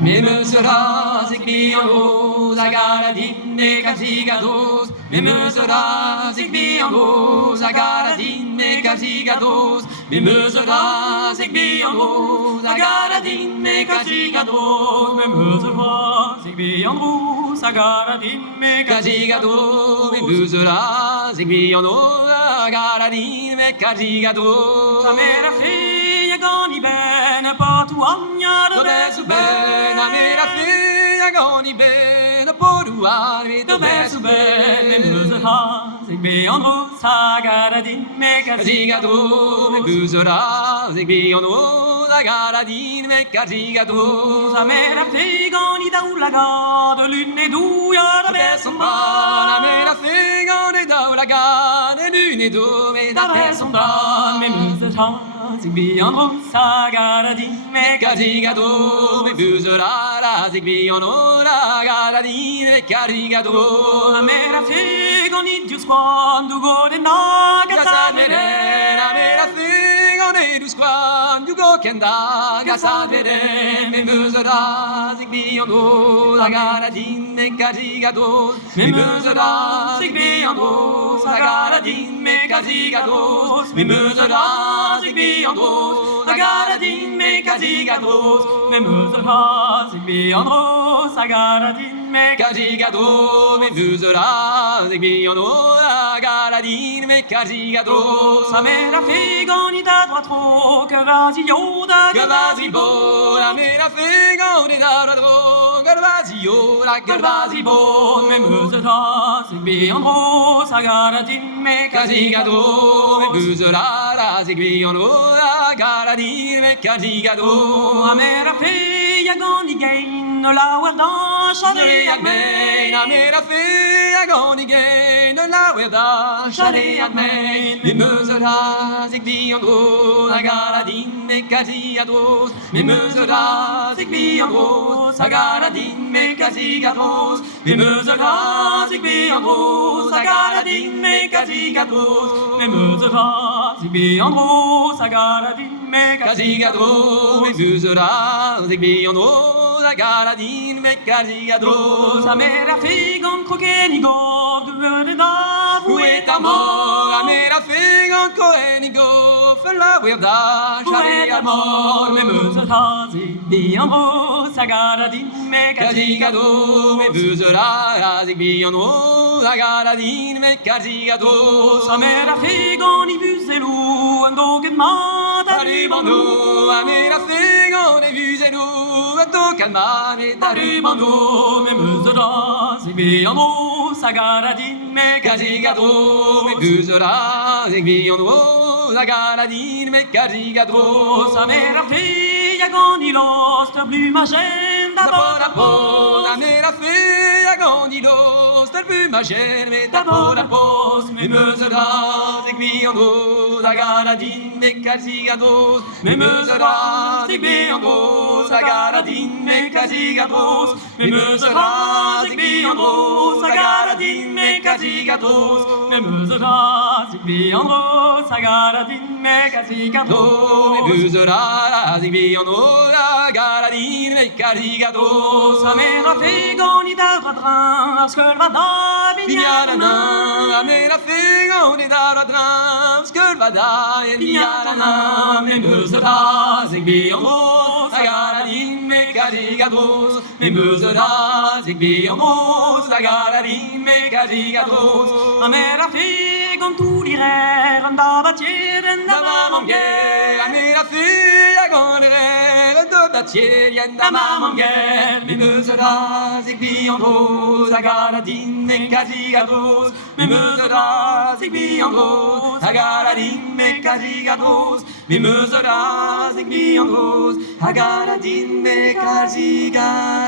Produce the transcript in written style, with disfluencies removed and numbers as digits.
Memezras ik biangoos, agaradine casigados. Memezras ik biangoos, agaradine casigados. Memezras ik biangoos, agaradine casigados. Memezras ik biangoos, agaradine casigados. Memezras ik biangoos, agaradine casigados. Ta mera fille gani bene partout agna de besu ben, a mera fille gani ben, poru armi de besu ben. Memezras ik biangoos, agaradine casigados. Memezras ik biangoos, agaradine casigados. Ta mera fille gani daulaga de lune et douille de besu ban. A mera fille gani daulaga de lune et douille de besu ban. Memezras ik biangoos, agaradine casigados. Memezras ik biangoos, agaradine casigados. Ta mera fille gani dius quando gore naga Gasadvere, a mera fille gani dus quando go kenda. Gasadvere, memezras ik biangoos, agaradine casigados. Memezras ik biangoos, agaradine casigados. Memezras ik biangoos, agaradine casigados. Memezras ik biangoos, agaradine casigados. Memezras ik biangoos, agaradine casigados. Ta mera fille gani da droitro que vas-y yoda Que vas-y beau, la mera fille gani da droitro. Que vas-y yo, la que vas-y beau. Memezras ik biangoos, agaradine casigados. Memezras ik biangoos, agaradine casigados. Ta mera fille gani gain la wardan chadé Admain, a mera fille gani gain la werda. Chadé admain, memezras ik biangoos, agaradine casigados. Memezras ik biangoos, agaradine casigados. Memezras ik biangoos, agaradine casigados. Memezras ik biangoos, agaradine casigados. Memezras ik biangoos, agaradine casigados. Ta mera fille gant croquet ni gov de da Où est ta mort, a mera fille encore en go, fait la werda. Où est ta mort, memezras ik biangoos, agaradine Casigados, memezras ik biangoos, agaradine casigados. Ta mera fille gant i vuselu en dogen mat Arribando, a mera fille on est vu et nous, et donc calmar et Arribando, memezras ik biangoos, agaradine casigados. Memezras ik biangoos, agaradine casigados. Ta mera fille gant i lost plus magenta D'abord à peau, la mera fille gant los, der bu ma germe. D'abord à peau, memezras ik biangoos, agaradine casigados. Memezras ik biangoos, agaradine casigados. Memezras ik biangoos, agaradine casigados. Memezras ik biangoos, agaradine casigados. Memezras ik biangoos, agaradine casigados. Ta mera fille gant i da dradran, skøl va da Bignarana, a mera fille on est dans la drame, skulvada et bignarana. Memezras ik biangoos, agaradine casigados. Memezras ik biangoos, agaradine casigados. Ta mera fille gant tout l'irer, en da batieren da maman guerre. A mera fille gant de batier, yen da maman guerre. Memezras ik biangoos, agaradine casigados. Memezras ik biangoos, agaradine casigados. Memezras ik biangoos, agaradine casigados.